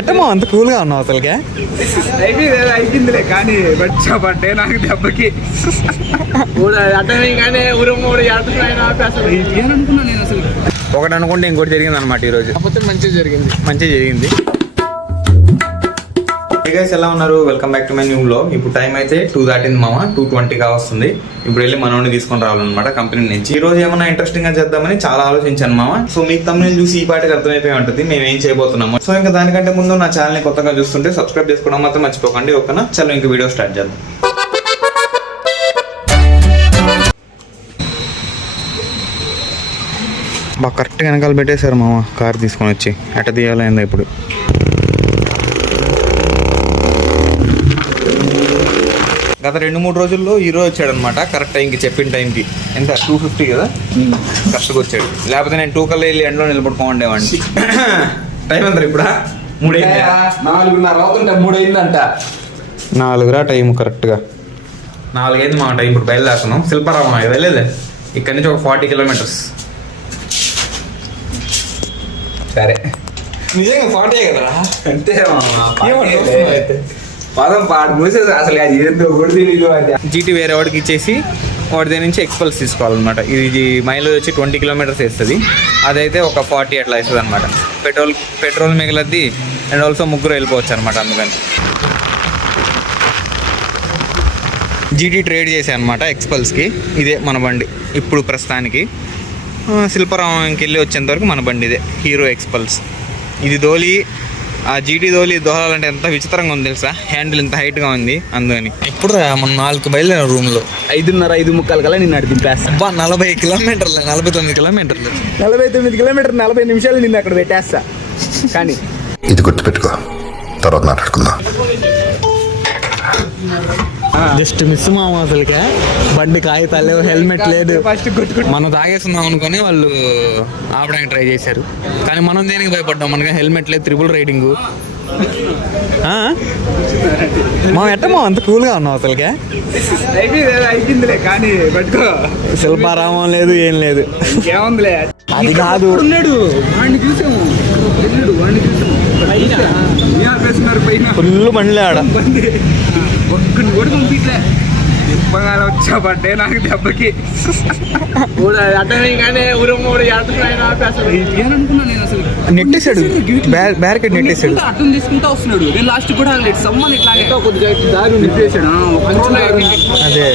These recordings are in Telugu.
ఎట్టమో అంత కూల్గా ఉన్నావు అసలుకే? అయిపోయిందిలే కానీ పడ్డే నాకు దెబ్బకి ఒకటి అనుకుంటే ఇంకోటి జరిగింది అనమాట ఈరోజు. మంచిగా జరిగింది. గైస్ ఎలా ఉన్నారు? Welcome back to my new vlog. ఇప్పుడు టైం అయితే 2 దాటింది మామ, 2:20 వస్తుంది. ఇప్పుడు వెళ్ళి మనోడిని తీసుకొని రావాలన్నమాట కంపెనీ నుంచి. ఈ రోజు ఏమైనా ఇంట్రెస్టింగ్ గా చేద్దామని చాలా ఆలోచించాను మామ. సో మీకు తమ్ముని చూసి ఈ పాటికి అర్థమైపోయి ఉంటుంది మేము ఏం చేయబోతున్నాము. సో ఇంకా దానికంటే ముందు నా ఛానల్ ని కొత్తగా చూస్తుంటే సబ్స్క్రైబ్ చేసుకోవడం మాత్రం మర్చిపోకండి. ఓకేనా? చలో ఇంకా వీడియో స్టార్ట్ చేద్దాం. బాగా కరెక్ట్గా వెనకాల పెట్టేశారు మామ కార్ తీసుకొని వచ్చి. ఎట్ట తీయాలైందా ఇప్పుడు? గత 2-3 రోజుల్లో హీరో వచ్చాడనమాట కరెక్ట్ టైంకి, చెప్పిన టైంకి. ఎంత 2:50 కదా కరెక్ట్గా వచ్చాడు. లేకపోతే నేను 2 కల్లా వెళ్ళి ఎండలో నిలబడుకోండేవాడిని. టైం ఎంత ఇప్పుడు? 3 అయింది. 4:30 అవుతుంటే 3 అయిందంట. 4రా టైం కరెక్ట్గా. 4 అయింది మా టైం. ఇప్పుడు బయలుదేరుతున్నాం. శిల్పారామం వెళ్ళేదే ఇక్కడ నుంచి ఒక 40 కిలోమీటర్స్. సరే నిజంగా 40 కదరా? అంతే పదం పాడు మూసేది అసలు అది ఏందో కూడా తెలియదు. జీటీ వేరే వాడికి ఇచ్చేసి వాడి దగ్గర నుంచి ఎక్స్పల్స్ తీసుకోవాలన్నమాట. ఇది మైలేజ్ వచ్చి 20 కిలోమీటర్స్ వేస్తుంది. అదైతే ఒక 40 అట్లా వేస్తుంది అనమాట. పెట్రోల్ మిగిలద్ది అండ్ ఆల్సో ముగ్గురు వెళ్ళిపోవచ్చు అనమాట. అందుకని జీటీ ట్రేడ్ చేసాయి అనమాట ఎక్స్పల్స్కి. ఇదే మన బండి ఇప్పుడు ప్రస్తుతానికి. శిల్పారామంకి వెళ్ళి వచ్చేంత వరకు మన బండి ఇదే హీరో ఎక్స్పల్స్. ఇది దోలి, ఆ జీటీ దోలి దోలాలంటే ఎంత విచిత్రంగా ఉంది తెలుసా? హ్యాండిల్ ఇంత హైట్గా ఉంది. అందుకని ఇప్పుడు మన 4 బయలుదేరిన రూమ్లో 5:30 5:45 కల్లా నిన్ను అడిగి దింపేస్తా. 40 కిలోమీటర్లు 49 కిలోమీటర్లు 49 కిలోమీటర్లు 40 నిమిషాలు నిన్ను అక్కడ పెట్టేస్తా. కానీ ఇది గుర్తుపెట్టుకో, తర్వాత మాట్లాడుకుందాం. జస్ట్ మిస్ మామ. అసలుకే బండి కాగితాలు లేవు, హెల్మెట్ లేదు. మనం తాగేస్తున్నాం అనుకొని వాళ్ళు ఆపడానికి ట్రై చేశారు. కానీ మనం దేనికి భయపడ్డాం? మనకి హెల్మెట్ లేదు, ట్రిపుల్ రైడింగ్. మా ఎట్టమో అంత కూల్గా ఉన్నావు అసలుకే? అయిపోయిందిలే కానీ పట్టుకో. శిల్పారామం లేదు, ఏం లేదు. ఏముందిలే అది కాదు. ఉన్నాడు వాడిని చూసాము. ఫుల్ బండ్లే ఆడ. ఒక్కడిని కూడా పంపించలే. ఇప్పగాల వచ్చా పడ్డే నాకు దెబ్బకి. నెట్టేశాడు, బ్యారికేడ్ నెట్టేశాడు. అర్థం తీసుకుంటా వస్తున్నాడు. నేను లాస్ట్ కూడా సమ్మని ఇట్లా కొద్దిగా దారి నెట్టేశాడు. అదే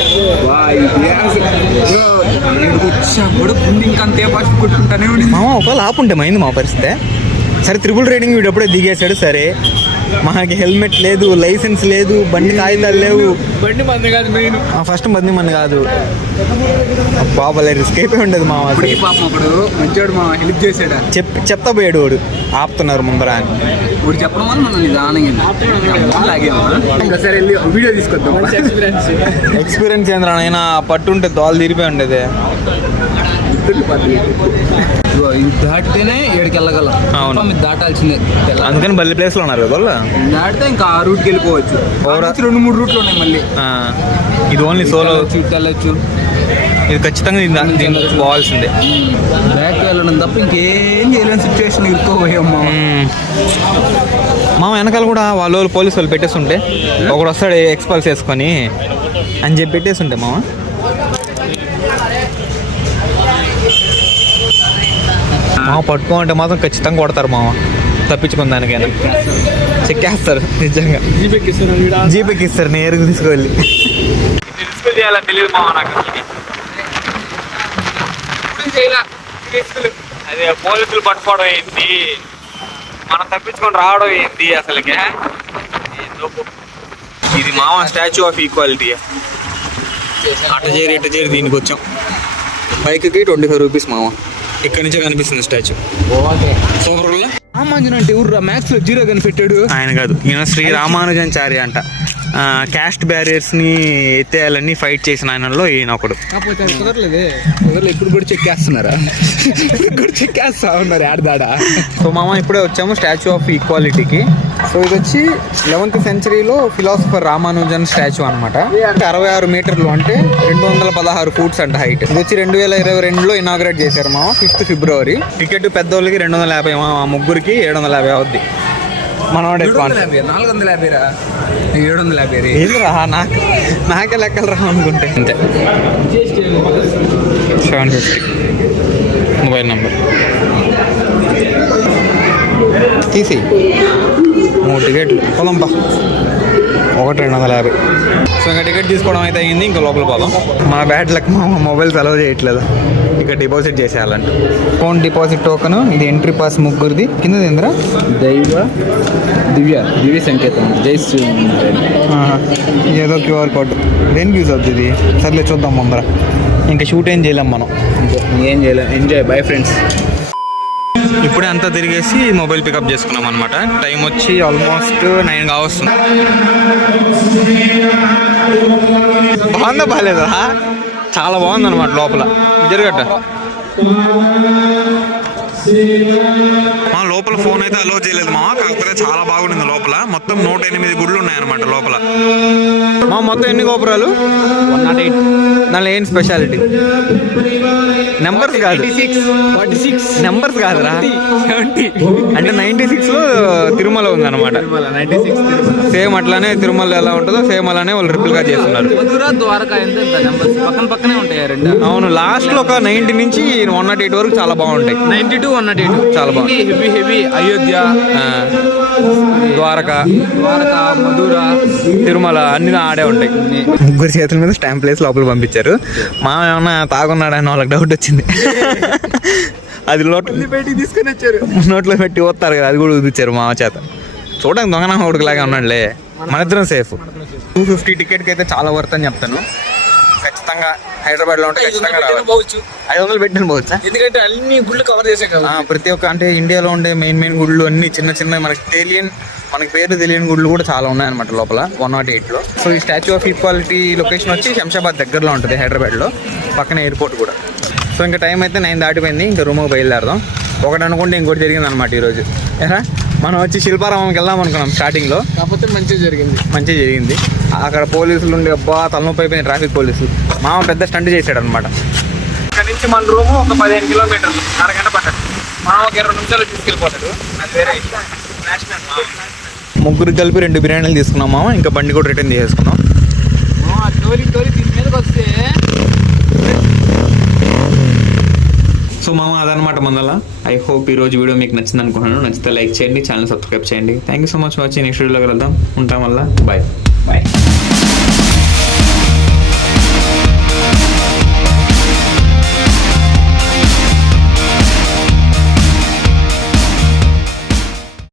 వచ్చా కూడా ముందు ఇంకంతే ఫస్ట్ కొట్టుకుంటానే మామ. ఒకవేళ ఆపుంటే మైంది మా పరిస్థితి. సరే ట్రిపుల్ రైడింగ్ వీడు ఎప్పుడే దిగేశాడు. సరే మాకు హెల్మెట్ లేదు, లైసెన్స్ లేదు, బండి కాగితాలు లేవు. బండి మంది కాదు మెయిన్. ఫస్ట్ బండి మంది కాదు. బాబాలే రిస్క్ అయిపోయి ఉండదు మా. పాపం ఒకడు మంచివాడు మా హెల్ప్ చేశాడు. చెప్తా పోయాడు వాడు, ఆపుతున్నారు ముందర అని. వాడు చెప్పడం వల్ల మనం నిదానంగా లాగేమా. ఇంకా సరే వెళ్ళి వీడియో తీసుకొద్దాం. ఎక్స్పీరియన్స్ ఏంద్రా అయినా పట్టుంటే దోలు తీరిపోయి ఉండేది. దాటితేనే 7కి వెళ్ళగలం. అవును, మీరు దాటాల్సిందే. అందుకని బల్లి ప్లేస్ లో ఉన్నారు కదా. దాటితే ఇంకా ఆ రూట్కి వెళ్ళిపోవచ్చు. 2-3 రూట్లు ఉన్నాయి మళ్ళీ. ఇది ఓన్లీ సోలో వెళ్ళొచ్చు. ఇది ఖచ్చితంగా దీనికి పోవాల్సిందే. బ్యాక్ వెళ్ళడం తప్ప ఇంకేం చేయలేని సిచ్యువేషన్ ఇరుక్కోపోయామ్మా. మా వెనకాల కూడా వాళ్ళు పోలీసు వాళ్ళు పెట్టేస్తుంటే ఒకడు వస్తాడు ఎక్స్పల్స్ వేసుకొని అని చెప్పి పెట్టేస్తుంటే మామ. మామ పట్టుకోమంటే మాత్రం ఖచ్చితంగా కొడతారు మామ. తప్పించుకుని దానికైనా చెక్కేస్తారు నిజంగా. జీపేకి ఇస్తారు నేరుగా తీసుకువెళ్ళి. తెలియదు మామ నాకు. అదే పోలీసులు పట్టుకోవడం ఏంటి, మనం తప్పించుకొని రావడం ఏంటి అసలుకే. ఇది మామ స్టాచ్యూ ఆఫ్ ఈక్వాలిటీ. అట్ట చేరి దీనికి వచ్చాం. బైక్కి 25 రూపీస్ మామ. ఇక్కడ నుంచే కనిపిస్తుంది స్టాచ్యూ. సూపర్. రామానుజన్ అంటే ఊర్రా మ్యాథ్స్ లో 0 కనిపెట్టాడు. ఆయన కాదు, ఈయన శ్రీ రామానుజాచార్య అంట. క్యాస్ట్ బ్యారియర్స్ని ఎత్తేయాలని ఫైట్ చేసిన ఆయనలో ఈయన ఒకడు. కాకపోతే కుదరలేదు. ఇప్పుడు కూడా చెక్కేస్తున్నారా? ఇప్పుడు చెక్కేస్తా ఉన్నారు ఆడదాడా. సో మామ ఇప్పుడే వచ్చాము స్టాచ్యూ ఆఫ్ ఈక్వాలిటీకి. సో ఇది వచ్చి 11th సెంచరీలో ఫిలాసఫర్ రామానుజన్ స్టాచ్యూ అనమాట. 66 మీటర్లు అంటే 216 ఫూట్స్ అంట హైట్. ఇది వచ్చి 2022లో ఇనాగ్రేట్ చేశారు మామ, 5th ఫిబ్రవరి. టికెట్ పెద్దోళ్ళకి 250, ముగ్గురికి 750 అవుద్ది. మనోడే స్పాన్సర్. 450 రా, 750 రే. ఏంద్రా నాకే లెక్కలు రా అనుకుంటే అంతే. 750 మొబైల్ నెంబర్ తీసి 3 టికెట్లు పొలంపా, 1,250. సో ఇంకా టికెట్ తీసుకోవడం అయితే అయింది. ఇంకా లోపల పోదాం. మా బ్యాడ్ లక్ మా మొబైల్స్ అలౌ చేయట్లేదు, ఇక డిపాజిట్ చేసేయాలంట. ఫోన్ డిపాజిట్ టోకెన్ ఇది, ఎంట్రీ పాస్ ముగ్గురిది. కింద ఏంద్రా దివ్య సంకేతం, జై శ్రీనారాయణ. ఏదో క్యూఆర్ కోడ్ దేనికి యూజ్ అవుతుంది ఇది? సర్లే చూద్దాం ముందర. ఇంకా షూట్ ఏం చేయలేం మనం, ఏం చేయలేదు. Enjoy, bye friends. ఇప్పుడే అంతా తిరిగేసి మొబైల్ పికప్ చేసుకున్నాం అనమాట. టైం వచ్చి ఆల్మోస్ట్ 9 కావస్తుంది. బాగుందా బాగాలేదా? చాలా బాగుంది అనమాట లోపల. జరగట మా లోపల ఫోన్ అయితే అలో చేయలేదు మా, కాకపోతే చాలా బాగుండింది లోపల. మొత్తం 108 గుళ్ళు ఉన్నాయన్నమాట లోపల. మా మొత్తం ఎన్ని గోపురాలు? 108. దానిలో ఏం స్పెషాలిటీ? నెంబర్స్ కాదు, 46 నెంబర్స్ కాదురా, 70 అంటే 96లో తిరుమల ఉందన్నమాట. 96 సేమ్ అట్లానే తిరుమల ఎలా ఉంటుందో సేమ్ అలానే వాళ్ళు రిప్లికా చేస్తున్నారు. మధుర, ద్వారకా ఎంత నెంబర్స్ పక్కనే ఉంటాయి రెండు. అవును, లాస్ట్ లో ఒక 90 నుంచి 108 వరకు చాలా బాగుంటాయి. 92, 108 చాలా బాగుంది. హెవీ. అయోధ్య, ద్వారకా, మధుర, తిరుమల అన్ని ఆడే ఉంటాయి. ముగ్గురు చేతుల మీద స్టాంప్ ప్లేస్ లోపల పంపించారు. మా ఏమన్నా తాగున్నాడని వాళ్ళకి డౌట్ వచ్చింది. అది పెట్టి తీసుకుని వచ్చారు. నోట్లో పెట్టి పోతారు కదా, అది కూడా ఊదిచ్చారు మా చేత. చూడడానికి దొంగన హోడుకులాగా ఉన్నాడులే. మన ఇద్దరం సేఫ్. 250 టికెట్కి అయితే చాలా వర్త్ అని చెప్తాను. ఖచ్చితంగా హైదరాబాద్లో ఉంటే ఖచ్చితంగా రావాలి. 500 పెట్టిన పోవచ్చా? ఎందుకంటే అన్ని గుళ్ళు కవర్ చేసే కదా. ప్రతి ఒక్క అంటే ఇండియాలో ఉండే మెయిన్ గుళ్ళు అన్ని చిన్న మనకి పేరు తెలియని గుళ్ళు కూడా చాలా ఉన్నాయన్నమాట లోపల 108లో. సో ఈ స్టాచ్యూ ఆఫ్ ఈక్వాలిటీ లొకేషన్ వచ్చి శంషాబాద్ దగ్గరలో ఉంటుంది, హైదరాబాద్లో పక్కన ఎయిర్పోర్ట్ కూడా. సో ఇంకా టైం అయితే 9 దాటిపోయింది. ఇంకా రూమ్కి బయలుదేరదాం. ఒకటి అనుకుంటే ఇంకోటి జరిగింది అనమాట ఈరోజు. మనం వచ్చి శిల్పారామంకి వెళ్దాం అనుకున్నాం స్టార్టింగ్లో, కాకపోతే మంచిగా జరిగింది. అక్కడ పోలీసులు ఉండి అబ్బా తలనొప్పి అయిపోయింది, ట్రాఫిక్ పోలీసులు. మామ పెద్ద స్టంట్ చేశాడు అనమాట. ఇక్కడ నుంచి మన రూము ఒక 15 కిలోమీటర్లు, అరగంట పట్టదు. మామ ఒక 20 నిమిషాలు తీసుకెళ్ళిపోతాడు. అది వేరే ముగ్గురు కలిపి 2 బిర్యానీలు తీసుకున్నాం మామ. ఇంకా బండి కూడా రిటర్న్ చేసేసుకున్నాం. సో మామ అదనమాట మందల. ఐ హోప్ ఈరోజు వీడియో మీకు నచ్చింది అనుకుంటున్నాను. నచ్చితే లైక్ చేయండి, ఛానల్ సబ్స్క్రైబ్ చేయండి. Thank you so much for watching. Next వీడియోలో వెళ్దాం. ఉంటాం వల్ల బాయ్.